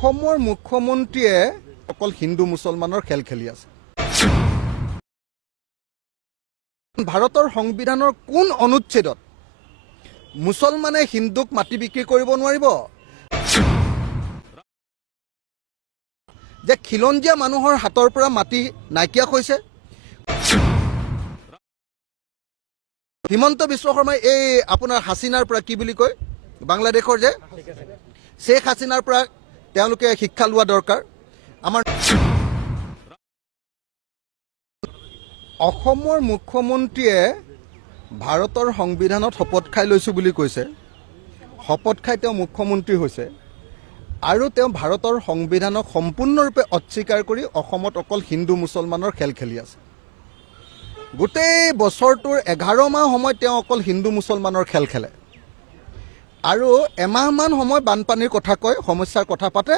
অসমৰ মুখ্যমন্ত্ৰীয়ে অকল হিন্দু মুছলমানৰ খেল খেলি আছে। ভাৰতৰ সংবিধানৰ কোন অনুচ্ছেদত মুছলমানে হিন্দুক মাটি বিক্ৰী কৰিব নোৱাৰিব? যে খিলঞ্জীয়া মানুহৰ হাতৰ পৰা মাটি নাইকিয়া হৈছে। হিমন্ত বিশ্ব শৰ্মাই এই আপোনাৰ হাছিনাৰ পৰা কি বুলি কয় বাংলাদেশৰ যে শ্বেখ হাছিনাৰ পৰা তেওঁলোকে শিক্ষা লোৱা দৰকাৰ। আমাৰ অসমৰ মুখ্যমন্ত্ৰীয়ে ভাৰতৰ সংবিধানত শপত খাই লৈছোঁ বুলি কৈছে। শপত খাই তেওঁ মুখ্যমন্ত্ৰী হৈছে আৰু তেওঁ ভাৰতৰ সংবিধানক সম্পূৰ্ণৰূপে অস্বীকাৰ কৰি অসমত অকল হিন্দু মুছলমানৰ খেল খেলি আছে। গোটেই বছৰটোৰ 11 মাহ সময় তেওঁ অকল হিন্দু মুছলমানৰ খেল খেলে আৰু এমাহমান সময় বানপানীৰ কথা কয়, সমস্যাৰ কথা পাতে।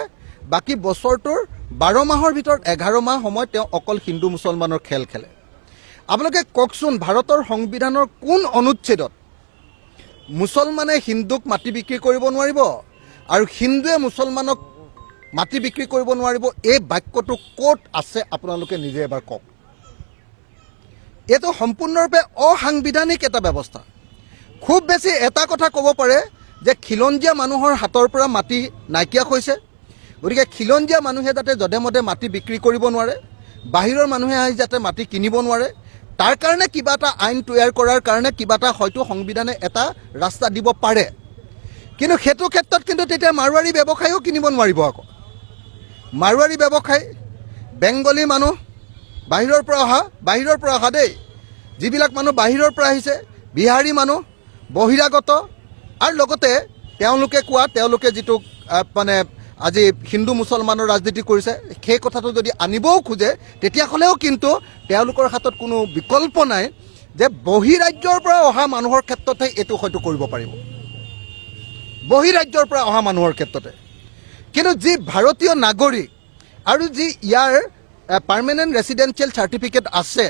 বাকী বছৰটোৰ 12 মাহৰ ভিতৰত 11 মাহ সময় তেওঁ অকল হিন্দু মুছলমানৰ খেল খেলে। আপোনালোকে কওকচোন, ভাৰতৰ সংবিধানৰ কোন অনুচ্ছেদত মুছলমানে হিন্দুক মাটি বিক্ৰী কৰিব নোৱাৰিব আৰু হিন্দুৱে মুছলমানক মাটি বিক্ৰী কৰিব নোৱাৰিব? এই বাক্যটো ক'ত আছে আপোনালোকে নিজে এবাৰ কওক। এইটো সম্পূৰ্ণৰূপে অসাংবিধানিক এটা ব্যৱস্থা। খুব বেছি এটা কথা ক'ব পাৰে যে খিলঞ্জীয়া মানুহৰ হাতৰ পৰা মাটি নাইকিয়া হৈছে, গতিকে খিলঞ্জীয়া মানুহে যাতে যধে মধে মাটি বিক্ৰী কৰিব নোৱাৰে, বাহিৰৰ মানুহে আহি যাতে মাটি কিনিব নোৱাৰে, তাৰ কাৰণে কিবা এটা আইন তৈয়াৰ কৰাৰ কাৰণে কিবা এটা হয়তো সংবিধানে এটা ৰাস্তা দিব পাৰে। কিন্তু সেইটো ক্ষেত্ৰত কিন্তু তেতিয়া মাৰোৱাৰী ব্যৱসায়ীও কিনিব নোৱাৰিব। আকৌ মাৰোৱাৰী ব্যৱসায়ী, বেংগলী মানুহ, বাহিৰৰ পৰা অহা দেই, যিবিলাক মানুহ বাহিৰৰ পৰা আহিছে, বিহাৰী মানুহ, বহিৰাগত, আৰু লগতে তেওঁলোকে যিটো মানে আজি হিন্দু মুছলমানৰ ৰাজনীতি কৰিছে, সেই কথাটো যদি আনিবও খোজে তেতিয়াহ'লেও কিন্তু তেওঁলোকৰ হাতত কোনো বিকল্প নাই যে বহিৰাজ্যৰ পৰা অহা মানুহৰ ক্ষেত্ৰতহে এইটো হয়তো কৰিব পাৰিব, বহিৰাজ্যৰ পৰা অহা মানুহৰ ক্ষেত্ৰতে। কিন্তু যি ভাৰতীয় নাগৰিক আৰু যি ইয়াৰ পাৰ্মানেণ্ট ৰেচিডেঞ্চিয়েল চাৰ্টিফিকেট আছে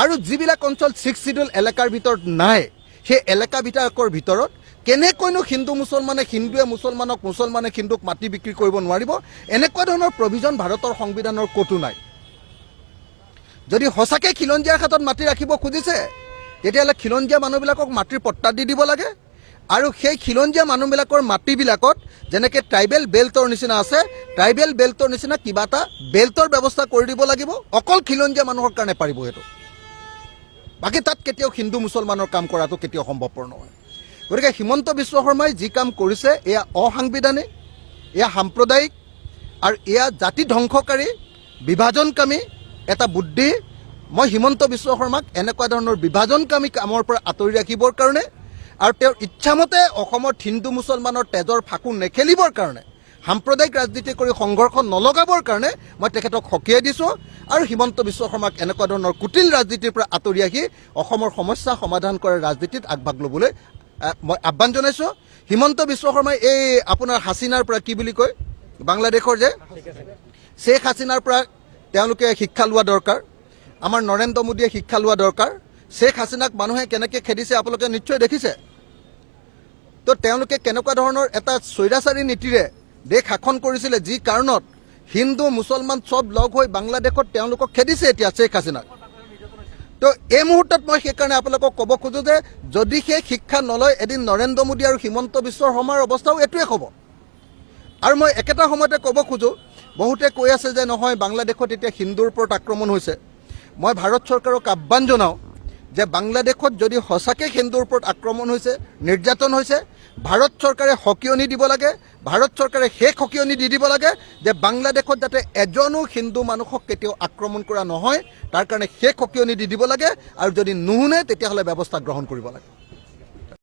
আৰু যিবিলাক অঞ্চল 6 শিডিউল এলেকাৰ ভিতৰত নাই, সেই এলেকাবিলাকৰ ভিতৰত কেনেকৈনো হিন্দুৱে মুছলমানক, মুছলমানে হিন্দুক মাটি বিক্ৰী কৰিব নোৱাৰিব? এনেকুৱা ধৰণৰ প্ৰভিজন ভাৰতৰ সংবিধানৰ ক'তো নাই। যদি সঁচাকৈ খিলঞ্জীয়াৰ হাতত মাটি ৰাখিব খুজিছে তেতিয়াহ'লে খিলঞ্জীয়া মানুহবিলাকক মাটিৰ পট্টা দি দিব লাগে আৰু সেই খিলঞ্জীয়া মানুহবিলাকৰ মাটিবিলাকত যেনেকৈ ট্ৰাইবেল বেল্টৰ নিচিনা আছে, ট্ৰাইবেল বেল্টৰ নিচিনা কিবা এটা বেল্টৰ ব্যৱস্থা কৰি দিব লাগিব। অকল খিলঞ্জীয়া মানুহৰ কাৰণে পাৰিব সেইটো, বাকী তাত কেতিয়াও হিন্দু মুছলমানৰ কাম কৰাটো কেতিয়াও সম্ভৱপৰ নহয়। গতিকে হিমন্ত বিশ্ব শৰ্মাই যি কাম কৰিছে এয়া অসাংবিধানিক, এয়া সাম্প্ৰদায়িক আৰু এয়া জাতি ধ্বংসকাৰী, বিভাজনকামী এটা বুদ্ধি। মই হিমন্ত বিশ্ব শৰ্মাক এনেকুৱা ধৰণৰ বিভাজনকামী কামৰ পৰা আঁতৰি ৰাখিবৰ কাৰণে আৰু তেওঁৰ ইচ্ছামতে অসমত হিন্দু মুছলমানৰ তেজৰ ফাকু নেখেলিবৰ কাৰণে, সাম্প্ৰদায়িক ৰাজনীতি কৰি সংঘৰ্ষ নলগাবৰ কাৰণে মই তেখেতক সকীয়াই দিছোঁ আৰু হিমন্ত বিশ্ব শৰ্মাক এনেকুৱা ধৰণৰ কুটিল ৰাজনীতিৰ পৰা আঁতৰি আহি অসমৰ সমস্যা সমাধান কৰাৰ ৰাজনীতিত আগভাগ ল'বলৈ মই আহ্বান জনাইছোঁ। হিমন্ত বিশ্ব শৰ্মাই এই আপোনাৰ হাছিনাৰ পৰা কি বুলি কয় বাংলাদেশৰ যে শ্বেখ হাছিনাৰ পৰা তেওঁলোকে শিক্ষা লোৱা দৰকাৰ। আমাৰ নৰেন্দ্ৰ মোদীয়ে শিক্ষা লোৱা দৰকাৰ। শ্বেখ হাছিনাক মানুহে কেনেকৈ খেদিছে আপোনালোকে নিশ্চয় দেখিছে। তো তেওঁলোকে কেনেকুৱা ধৰণৰ এটা স্বৈৰাচাৰী নীতিৰে দেশ শাসন কৰিছিলে, যি কাৰণত হিন্দু মুছলমান চব লগ হৈ বাংলাদেশত তেওঁলোকক খেদিছে এতিয়া শ্বেখ হাছিনাক। তো এই মুহূৰ্তত মই সেইকাৰণে আপোনালোকক ক'ব খোজোঁ যে যদি সেই শিক্ষা নলয়, এদিন নৰেন্দ্ৰ মোদী আৰু হিমন্ত বিশ্ব শৰ্মাৰ অৱস্থাও এইটোৱে হ'ব। আৰু মই একেটা সময়তে ক'ব খোজোঁ, বহুতে কৈ আছে যে নহয় বাংলাদেশত এতিয়া হিন্দুৰ ওপৰত আক্ৰমণ হৈছে। মই ভাৰত চৰকাৰক আহ্বান জনাওঁ যে বাংলাদেশত যদি সঁচাকৈ হিন্দুৰ ওপৰত আক্ৰমণ হৈছে, নিৰ্যাতন হৈছে, ভাৰত চৰকাৰে সকিয়নি দিব লাগে। ভাৰত চৰকাৰে সেই সকিয়নি দি দিব লাগে যে বাংলাদেশত যাতে এজনো হিন্দু মানুহক কেতিয়াও আক্ৰমণ কৰা নহয়, তাৰ কাৰণে সেই সকিয়নি দি দিব লাগে আৰু যদি নুশুনে তেতিয়াহ'লে ব্যৱস্থা গ্ৰহণ কৰিব লাগে।